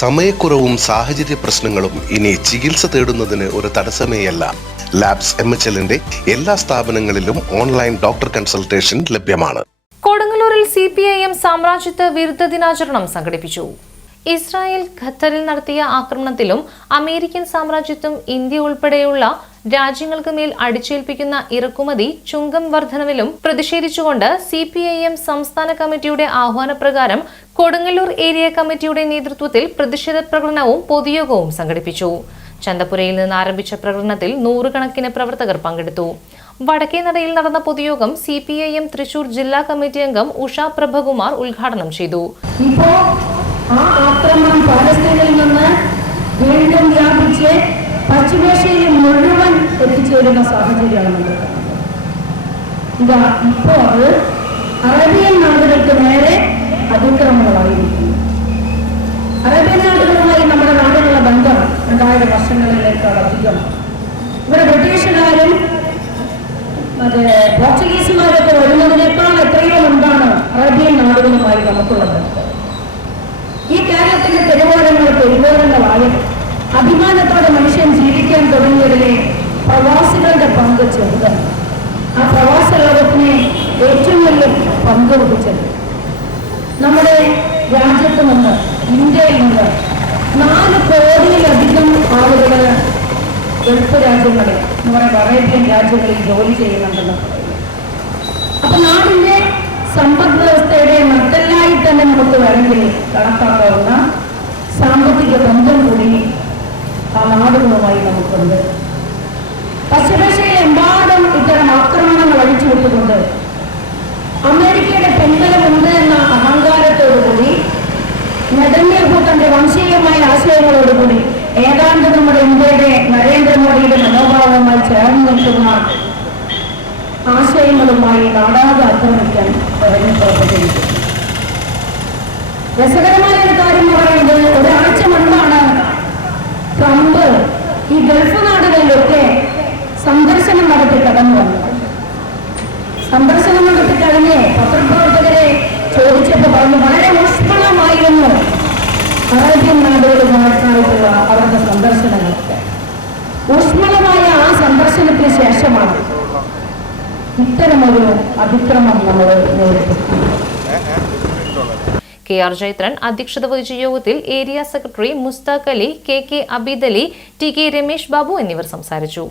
സമയക്കുറവും സാഹചര്യ പ്രശ്നങ്ങളും ഇനി ചികിത്സ തേടുന്നതിന് ഒരു തടസ്സമേയല്ല. ലാബ്സ് എം എച്ച് എല്ലിന്റെ എല്ലാ സ്ഥാപനങ്ങളിലും ഓൺലൈൻ ഡോക്ടർ കൺസൾട്ടേഷൻ ലഭ്യമാണ്. കൊടുങ്ങല്ലൂരിൽ സി പി ഐ എം സാമ്രാജ്യത്വ വിരുദ്ധ ദിനാചരണം സംഘടിപ്പിച്ചു. ഇസ്രായേൽ ഖത്തറിൽ നടത്തിയ ആക്രമണത്തിലും അമേരിക്കൻ സാമ്രാജ്യത്വം ഇന്ത്യ ഉൾപ്പെടെയുള്ള രാജ്യങ്ങൾക്ക് മേൽ അടിച്ചേൽപ്പിക്കുന്ന ഇറക്കുമതി ചുങ്കം വർധനവിലും പ്രതിഷേധിച്ചുകൊണ്ട് സി പി ഐ എം സംസ്ഥാന കമ്മിറ്റിയുടെ ആഹ്വാനപ്രകാരം കൊടുങ്ങല്ലൂർ ഏരിയ കമ്മിറ്റിയുടെ നേതൃത്വത്തിൽ പ്രതിഷേധ പ്രകടനവും പൊതുയോഗവും സംഘടിപ്പിച്ചു. ചന്തപുരയിൽ നിന്ന് ആരംഭിച്ച പ്രകടനത്തിൽ നൂറുകണക്കിന് പ്രവർത്തകർ പങ്കെടുത്തു. വടക്കേനടയിൽ നടന്ന പൊതുയോഗം C P I M Thrissur ജില്ലാ കമ്മിറ്റി അംഗം ഉഷ പ്രഭകുമാർ ഉദ്ഘാടനം ചെയ്തു. ഇപ്പോൾ ആ ആക്രമണം നിന്ന് എത്തിച്ചേരുന്ന സാഹചര്യമാണ് നമ്മൾ കാണുന്നത്. ഇതാ ഇപ്പോ അത് അറേബ്യൻ നാടുകൾക്ക് നേരെ അതിക്രമങ്ങളായിരിക്കുന്നു. അറേബ്യൻ നാടുകളുമായി നമ്മുടെ നാടിനുള്ള ബന്ധം രണ്ടായിരം വർഷങ്ങളിലേക്കാൾ അധികം ഇവിടെ ബ്രിട്ടീഷുകാരും മറ്റേ പോർച്ചുഗീസുമാരൊക്കെ വരുന്നതിനേക്കാൾ എത്രയോ എന്താണ് അറേബ്യൻ നാടുകളുമായി നമുക്കുള്ളത്. ഈ കേരളത്തിന്റെ തെരുവോരങ്ങൾ തെരുവോരങ്ങളായും അഭിമാനത്തോടെ മനുഷ്യൻ ജീവിക്കാൻ തുടങ്ങിയതിലെ പ്രവാസികളുടെ പങ്ക് ചെറുത് ആ പ്രവാസ ലോകത്തിനെ ഏറ്റവും വലിയ പങ്ക് വഹിച്ചത്. നമ്മുടെ രാജ്യത്ത് നിന്ന് ഇന്ത്യയിൽ നിന്ന് നാല് കോടിയിലധികം ആളുകൾ ഗൾഫ് രാജ്യങ്ങളിൽ നമ്മുടെ അറേബ്യൻ രാജ്യങ്ങളിൽ ജോലി ചെയ്യുന്നുണ്ടെന്ന് അപ്പൊ നാടിന്റെ സമ്പദ് വ്യവസ്ഥയുടെ മറ്റെല്ലായി തന്നെ നമുക്ക് വേണമെങ്കിൽ കണക്കാക്കാവുന്ന സാമ്പത്തിക ബന്ധം കൂടി ആ നാടുകളുമായി നമുക്കുണ്ട്. പശ്ചിമേഷ്യയിലെമ്പാടും ഇത്തരം ആക്രമണങ്ങൾ അഴിച്ചുവിട്ടുകൊണ്ട് അമേരിക്കയുടെ പിൻബലമുണ്ട് എന്ന അഹങ്കാരത്തോടുകൂടി നെതന്യാഹു തന്റെ വംശീയമായ ആശയങ്ങളോടുകൂടി ഏതാണ്ട് നമ്മുടെ ഇന്ത്യയുടെ നരേന്ദ്രമോദിയുടെ മനോഭാവവുമായി ചേർന്ന് നിൽക്കുന്ന ആശയങ്ങളുമായി നാടാകെ ആക്രമിക്കാൻ പുറപ്പെട്ടിരിക്കുന്നു രസകരമായ ഒരു കാര്യം എന്ന് പറയുന്നത് ഒരാഴ്ച മുൻപാണ് ട്രംപ് ഈ ഗൾഫ് നാടുകളിലൊക്കെ സന്ദർശനം നടത്തി കടന്നു വന്നത് സന്ദർശനം നടത്തി കഴിഞ്ഞ് പത്രപ്രവർത്തകരെ ചോദിച്ചപ്പോൾ പറഞ്ഞു വളരെ ഊഷ്മളമായിരുന്നു അറേബ്യൻ നാടുകളുമായിട്ടുള്ള അവരുടെ സന്ദർശനങ്ങളൊക്കെ ഊഷ്മളമായ ആ സന്ദർശനത്തിന് ശേഷമാണ് ഇത്തരമൊരു അതിക്രമം നമ്മൾ നേരിട്ടു കെ ആർ ജൈത്രൻ അധ്യക്ഷത വഹിച്ച യോഗത്തിൽ area secretary Musthaq Ali K K Abeed Ali T K Ramesh Babu എന്നിവർ സംസാരിച്ചു.